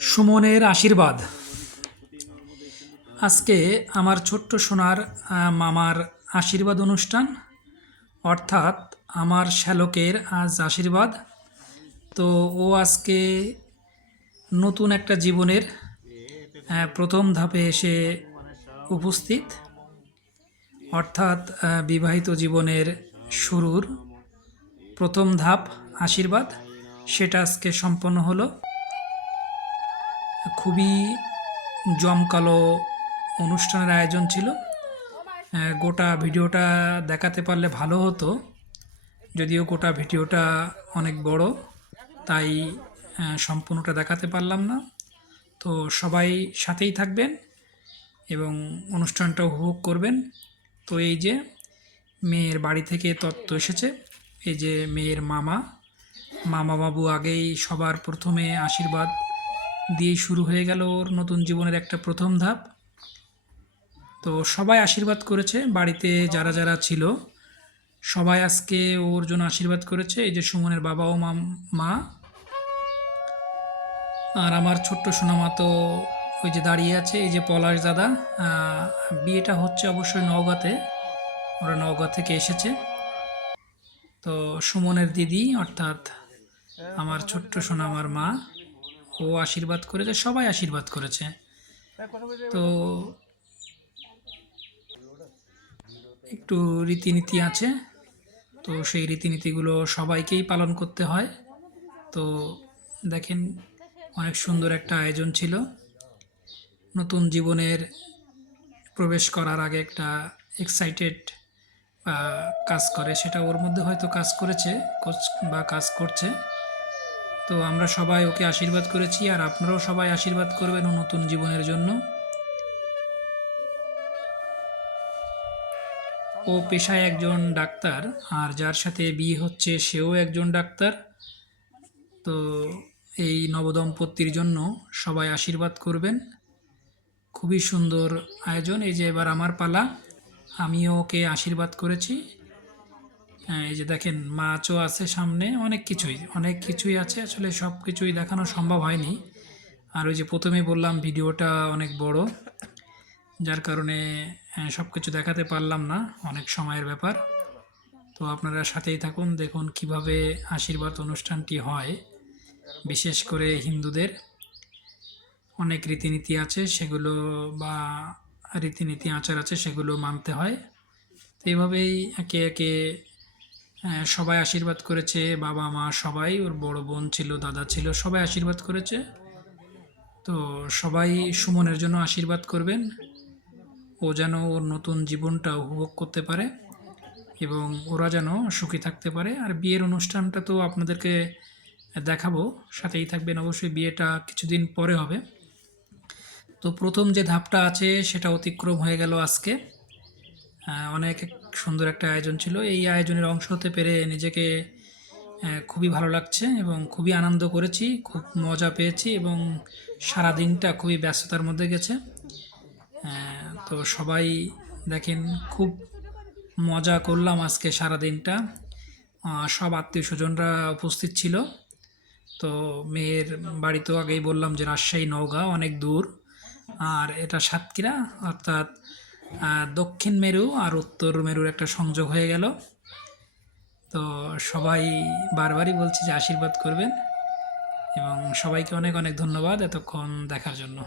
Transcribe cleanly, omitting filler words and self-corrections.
সুমনের আশীর্বাদ। আজকে আমার ছোট্ট সোনার মামার আশীর্বাদ অনুষ্ঠান, অর্থাৎ আমার শ্যালকের আজ আশীর্বাদ। তো ও আজকে নতুন একটা জীবনের প্রথম ধাপে এসে উপস্থিত, অর্থাৎ বিবাহিত জীবনের শুরুর প্রথম ধাপ আশীর্বাদ, সেটা আজকে সম্পন্ন হলো। খুবই জমকালো অনুষ্ঠানের আয়োজন ছিল। গোটা ভিডিওটা দেখাতে পারলে ভালো হতো, যদিও গোটা ভিডিওটা অনেক বড়, তাই সম্পূর্ণটা দেখাতে পারলাম না। তো সবাই সাথেই থাকবেন এবং অনুষ্ঠানটা উপভোগ করবেন। তো এই যে মেয়ের বাড়ি থেকে তত্ত্ব এসেছে, এই যে মেয়ের মামাবাবু আগেই সবার প্রথমে আশীর্বাদ দিয়েই শুরু হয়ে গেল ওর নতুন জীবনের একটা প্রথম ধাপ। তো সবাই আশীর্বাদ করেছে, বাড়িতে যারা যারা ছিল সবাই আজকে ওর জন্য আশীর্বাদ করেছে। এই যে সুমনের বাবা ও মা, আর আমার ছোট্ট সোনামা তো ওই যে দাঁড়িয়ে আছে। এই যে পলাশ দাদা, বিয়েটা হচ্ছে অবশ্যই নওগাঁতে, ওরা নওগাঁ থেকে এসেছে। তো সুমনের দিদি অর্থাৎ আমার ছোট্ট সোনামার মা, ও আশীর্বাদ করেছে, সবাই আশীর্বাদ করেছে। তো একটু রীতিনীতি আছে, তো সেই রীতিনীতিগুলো সবাইকেই পালন করতে হয়। তো দেখেন, অনেক সুন্দর একটা আয়োজন ছিল। নতুন জীবনের প্রবেশ করার আগে একটা এক্সাইটেড কাজ করে, সেটা ওর মধ্যে হয়তো কাজ করেছে বা কাজ করছে। তো আমরা সবাই ওকে আশীর্বাদ করেছি, আর আপনারাও সবাই আশীর্বাদ করবেন ও নতুন জীবনের জন্য। ও পেশায় একজন ডাক্তার, আর যার সাথে বিয়ে হচ্ছে সেও একজন ডাক্তার। তো এই নবদম্পতির জন্য সবাই আশীর্বাদ করবেন। খুবই সুন্দর আয়োজন। এই যে এবার আমার পালা, আমিও ওকে আশীর্বাদ করেছি। এই যে দেখেন, মাছও আছে সামনে, অনেক কিছুই আছে, আসলে সব কিছুই দেখানো সম্ভব হয়নি। আর ওই যে প্রথমেই বললাম ভিডিওটা অনেক বড়, যার কারণে সব কিছু দেখাতে পারলাম না, অনেক সময়ের ব্যাপার। তো আপনারা সাথেই থাকুন, দেখুন কিভাবে আশীর্বাদ অনুষ্ঠানটি হয়। বিশেষ করে হিন্দুদের অনেক রীতিনীতি আছে, সেগুলো বা রীতিনীতি আচার আছে, সেগুলো মানতে হয়। তো এইভাবেই একে একে সবাই আশীর্বাদ করেছে, বাবা মা সবাই, ওর বড় বোন ছিল, দাদা ছিল, সবাই আশীর্বাদ করেছে। তো সবাই সুমনের জন্য আশীর্বাদ করবেন, ও যেন ওর নতুন জীবনটা উপভোগ করতে পারে এবং ওরা যেন সুখী থাকতে পারে। আর বিয়ের অনুষ্ঠানটা তো আপনাদেরকে দেখাবো, সাথেই থাকবেন অবশ্যই। বিয়েটা কিছুদিন পরে হবে। তো প্রথম যে ধাপটা আছে সেটা অতিক্রম হয়ে গেল আজকে। অনেক সুন্দর একটা আয়োজন ছিল, এই আয়োজনের অংশ হতে পেরে নিজেকে খুবই ভালো লাগছে এবং খুবই আনন্দ করেছি, খুব মজা পেয়েছি এবং সারা দিনটা খুবই ব্যস্ততার মধ্যে গেছে। তো সবাই দেখেন, খুব মজা করলাম আজকে সারা দিনটা। সব আত্মীয় স্বজনরা উপস্থিত ছিল। তো মেয়ের বাড়ি তো আগেই বললাম যে রাজশাহী নওগাঁ, অনেক দূর। আর এটা সাতক্ষীরা, অর্থাৎ দক্ষিণ মেরু আর উত্তর মেরুর একটা সংযোগ হয়ে গেল। তো সবাই বারবারই বলছি যে আশীর্বাদ করবেন এবং সবাইকে অনেক অনেক ধন্যবাদ এতক্ষণ দেখার জন্য।